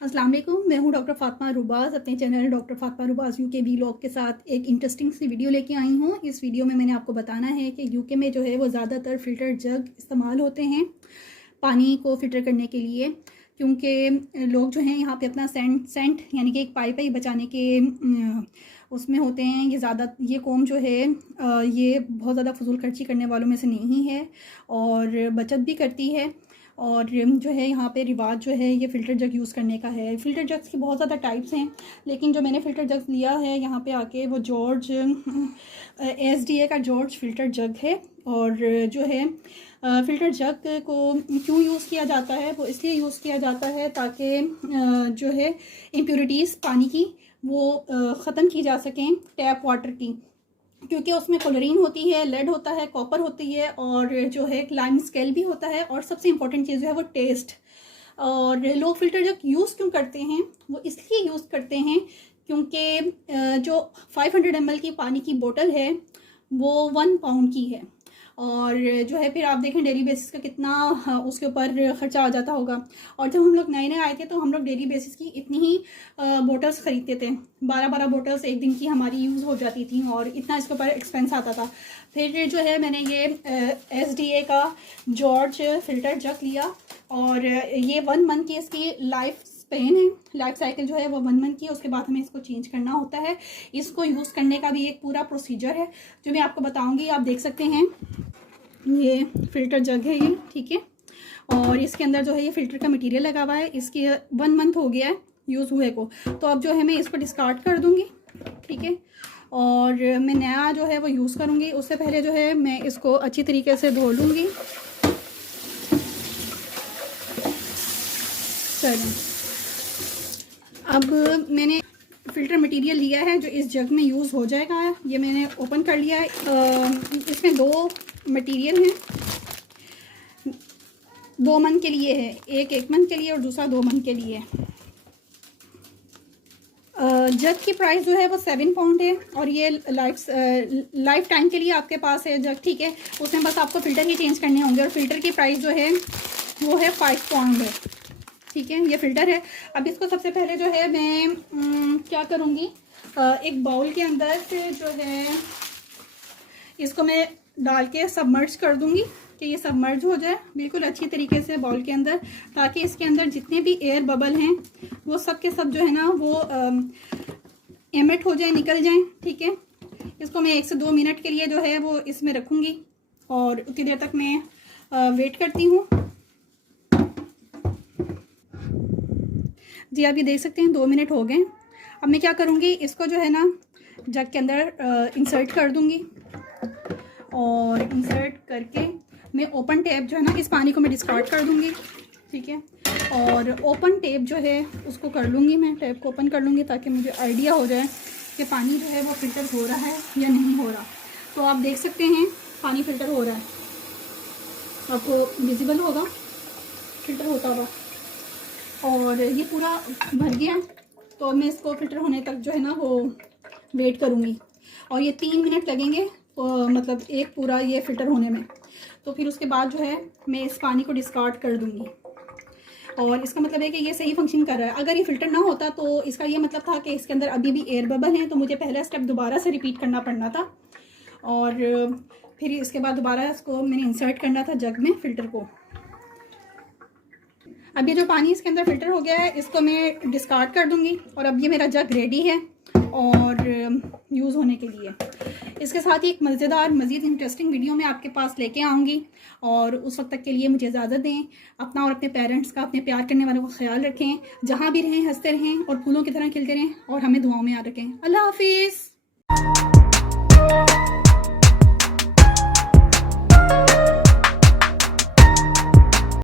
अस्सलाम वालेकुम, मैं हूं डॉक्टर फातिमा रुबाज़। अपने channel doctor Fatima Rubaz UK vlog के साथ एक इंटरेस्टिंग सी वीडियो लेके आई हूं। इस वीडियो में मैंने आपको बताना है कि यूके में जो है वो ज़्यादातर फ़िल्टर जग इस्तेमाल होते हैं पानी को फ़िल्टर करने के लिए, क्योंकि लोग जो हैं यहाँ पे अपना सेंट यानी कि एक पाई बचाने के उसमें होते हैं। ये कौम जो है ये बहुत ज़्यादा फजूल खर्ची करने वालों में से नहीं है और बचत भी करती है। और जो है यहाँ पे रिवाज जो है ये फ़िल्टर जग यूज़ करने का है। फ़िल्टर जग्स की बहुत ज़्यादा टाइप्स हैं, लेकिन जो मैंने फ़िल्टर जग लिया है यहाँ पे आके वो जॉर्ज SDA का जॉर्ज फ़िल्टर जग है। और जो है फ़िल्टर जग को क्यों यूज़ किया जाता है, वो इसलिए यूज़ किया जाता है ताकि जो है इम्प्योरिटीज़ पानी की वो ख़त्म की जा सकें, टैप वाटर की, क्योंकि उसमें क्लोरीन होती है, लेड होता है, कॉपर होती है और जो है लाइम स्केल भी होता है। और सबसे इम्पॉर्टेंट चीज़ जो है वो टेस्ट। और लोग फ़िल्टर जग यूज़ क्यों करते हैं, वो इसलिए यूज़ करते हैं क्योंकि जो 500 ml की पानी की बोतल है वो 1 पाउंड की है। और जो है फिर आप देखें डेली बेसिस का कितना उसके ऊपर ख़र्चा आ जाता होगा। और जब हम लोग नए आए थे तो हम लोग डेली बेसिस की इतनी ही बोटल्स ख़रीदते थे, 12 बोटल्स एक दिन की हमारी यूज़ हो जाती थी और इतना इसके ऊपर एक्सपेंस आता था। फिर जो है मैंने ये SDA का जॉर्ज फ़िल्टर जग लिया और ये 1 मंथ की इसकी लाइफ स्पेन है, लाइफ साइकिल जो है वो 1 मंथ की है। उसके बाद हमें इसको चेंज करना होता है। इसको यूज़ करने का भी एक पूरा प्रोसीजर है जो मैं आपको बताऊंगी। आप देख सकते हैं ये फ़िल्टर जग है ये, ठीक है। और इसके अंदर जो है ये फ़िल्टर का मटेरियल लगा हुआ है। इसके 1 मंथ हो गया है यूज़ हुए को, तो अब जो है मैं इसको डिस्कार्ड कर दूँगी, ठीक है। और मैं नया जो है वो यूज़ करूँगी। उससे पहले जो है मैं इसको अच्छी तरीके से धो लूँगी। चलें, अब मैंने फ़िल्टर मटेरियल लिया है जो इस जग में यूज़ हो जाएगा। ये मैंने ओपन कर लिया है। इसमें 2 मटेरियल हैं, 2 मंथ के लिए है, एक 1 मंथ के लिए और दूसरा 2 मंथ के लिए। जग की प्राइस जो है वो 7 पाउंड है और ये लाइफ टाइम के लिए आपके पास है जग, ठीक है। उसमें बस आपको फ़िल्टर ही चेंज करने होंगे और फ़िल्टर की प्राइस जो है वो है 5 पाउंड है, ठीक है। ये फ़िल्टर है। अब इसको सबसे पहले जो है मैं क्या करूँगी, एक बाउल के अंदर से जो है इसको मैं डाल के सबमर्ज कर दूँगी कि ये सबमर्ज हो जाए बिल्कुल अच्छी तरीके से बाउल के अंदर, ताकि इसके अंदर जितने भी एयर बबल हैं वो सब के सब जो है ना वो एमिट हो जाए, निकल जाएं, ठीक है। इसको मैं 1 से 2 मिनट के लिए जो है वो इसमें रखूँगी और उतनी देर तक मैं वेट करती हूँ। जी आप ये देख सकते हैं 2 मिनट हो गए। अब मैं क्या करूँगी, इसको जो है ना जग के अंदर इंसर्ट कर दूँगी और इंसर्ट करके मैं ओपन टैप जो है ना इस पानी को मैं डिस्कार्ड कर दूँगी, ठीक है। और ओपन टैप जो है उसको कर लूँगी, मैं टैप को ओपन कर लूँगी ताकि मुझे आइडिया हो जाए कि पानी जो है वो फ़िल्टर हो रहा है या नहीं हो रहा। तो आप देख सकते हैं पानी फ़िल्टर हो रहा है, आपको विजिबल होगा फ़िल्टर होता हुआ। और ये पूरा भर गया, तो मैं इसको फ़िल्टर होने तक जो है ना वो वेट करूँगी और ये 3 मिनट लगेंगे, तो मतलब एक पूरा ये फ़िल्टर होने में। तो फिर उसके बाद जो है मैं इस पानी को डिस्कार्ड कर दूँगी और इसका मतलब है कि ये सही फंक्शन कर रहा है। अगर ये फ़िल्टर ना होता तो इसका ये मतलब था कि इसके अंदर अभी भी एयर बबल हैं, तो मुझे पहला स्टेप दोबारा से रिपीट करना पड़ना था और फिर इसके बाद दोबारा इसको मैंने इंसर्ट करना था जग में फ़िल्टर को। अब ये जो पानी इसके अंदर फ़िल्टर हो गया है इसको मैं डिस्कार्ड कर दूंगी और अब ये मेरा जग रेडी है और यूज़ होने के लिए। इसके साथ ही एक मज़ेदार मज़ीद इंटरेस्टिंग वीडियो मैं आपके पास लेके आऊँगी और उस वक्त तक के लिए मुझे इजाज़त दें। अपना और अपने पेरेंट्स का, अपने प्यार करने वालों का ख्याल रखें। जहाँ भी रहें हंसते रहें और फूलों की तरह खिलते रहें और हमें दुआओं में याद रखें। अल्लाह हाफिज़।